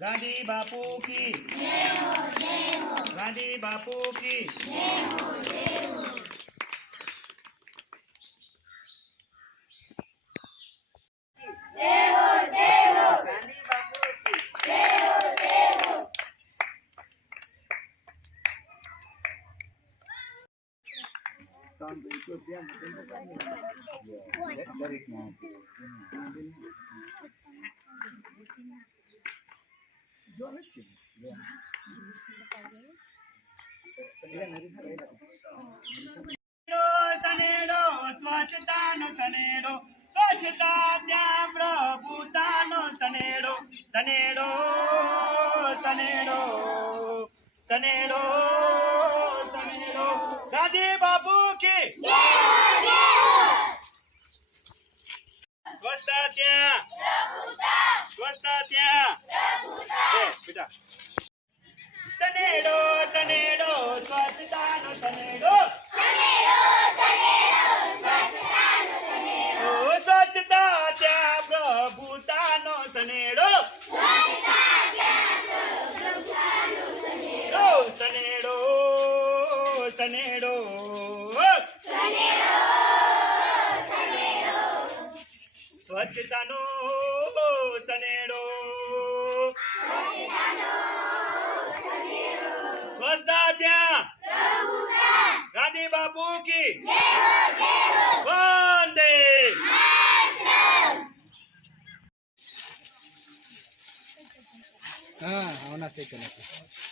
ગાંધી બાપુ કી. ગાંધી બાપુ કી. ગાંધી બાપુ કી સનેડો, સ્વચ્છતાનો સનેડો સ્વચ્છતા ત્યાં પ્રભુતાનો સનેડો સનેડો સનેડો સનેડો સનેડો. ગાંધી બાપુ કી? સ્વચ્છતા ત્યાં? સ્વચ્છતા ત્યાં? બેટા સનેડો સનેડો સ્વચ્છતાનો સનેડો. સ્વચ્છતા ત્યાં પ્રભુતાનો સનેડો. સનેડો સનેડો. સ્વચ્છતાનો સનેડો. સ્વચ્છતા ગાંધી બાપુ કી વંદે હા આવના છે કે નથી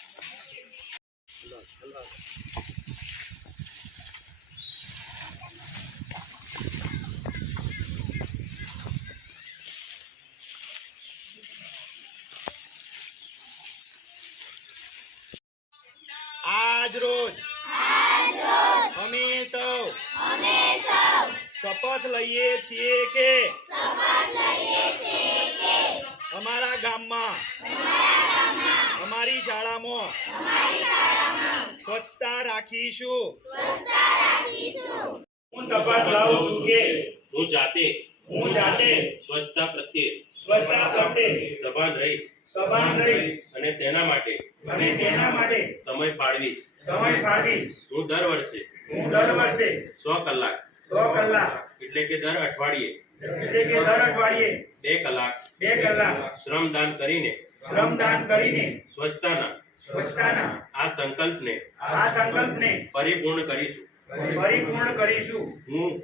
આજ સૌ અમે સૌ શપથ લઈએ છીએ કે અમારા ગામમાં અમારી શાળામાં સ્વચ્છતા રાખીશું. હું શપથ લઉં છું કે હું જાતે હું જાતે સ્વચ્છતા પ્રત્યે સ્વચ્છતા પ્રત્યે સભાન રહીશ. સભાન રહીશ. અને તેના માટે અને તેના માટે સમય ફાળવીશ. સમય ફાળવીશ. હું દર વર્ષે હું દર વર્ષે સો કલાક સો કલાક એટલે કે દર અઠવાડિયે એટલે કે દર અઠવાડિયે બે કલાક બે કલાક શ્રમદાન કરીને શ્રમદાન કરીને સ્વચ્છતાના સ્વચ્છતાના આ સંકલ્પને આ સંકલ્પને પરિપૂર્ણ કરીશું. પરિપૂર્ણ કરીશું. હું